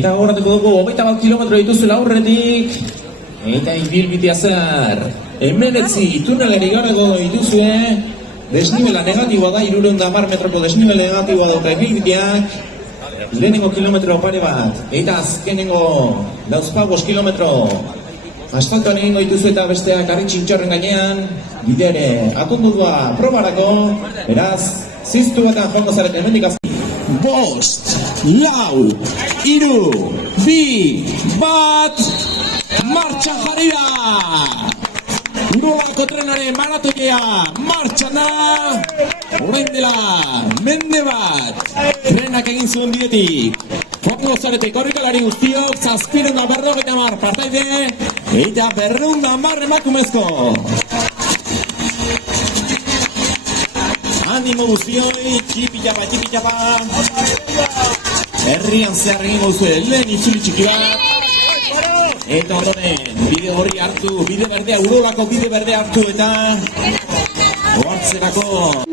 Eta gogoratuko dugu, 21 kilometro dituzuela aurretik. Eta ibilbidea zer. Hemenetzi tunelari garego dituzue. Desnibela negatiboa da, 310 metroko desnibela negatiboa dauka ibilbideak. Lehenengo kilometro pare bat. Eta azkenengo dauzpagos kilometro asfaltoan egingo dituzu eta besteak harri txintxorren gainean. Bidere, atundudua probarako. Beraz, ziztu eta joko zarete hemendik azken. 5, 4, 3, 2, 1, martxan jarri da! Urolako trenaren maratoia martxan da! Orain dela, mende bat, trenak egin zuen bidetik. Jongo zarete korrikalari guztiok, 750 partaide, eta 210 emakumezko. Animo guztioi, txipi-txapa. Herrian zehar egin gozue, lehen itzuli txiki bat. Eta horren, bide hori hartu, bide berdea, urolako bide berdea hartu eta oartzerako.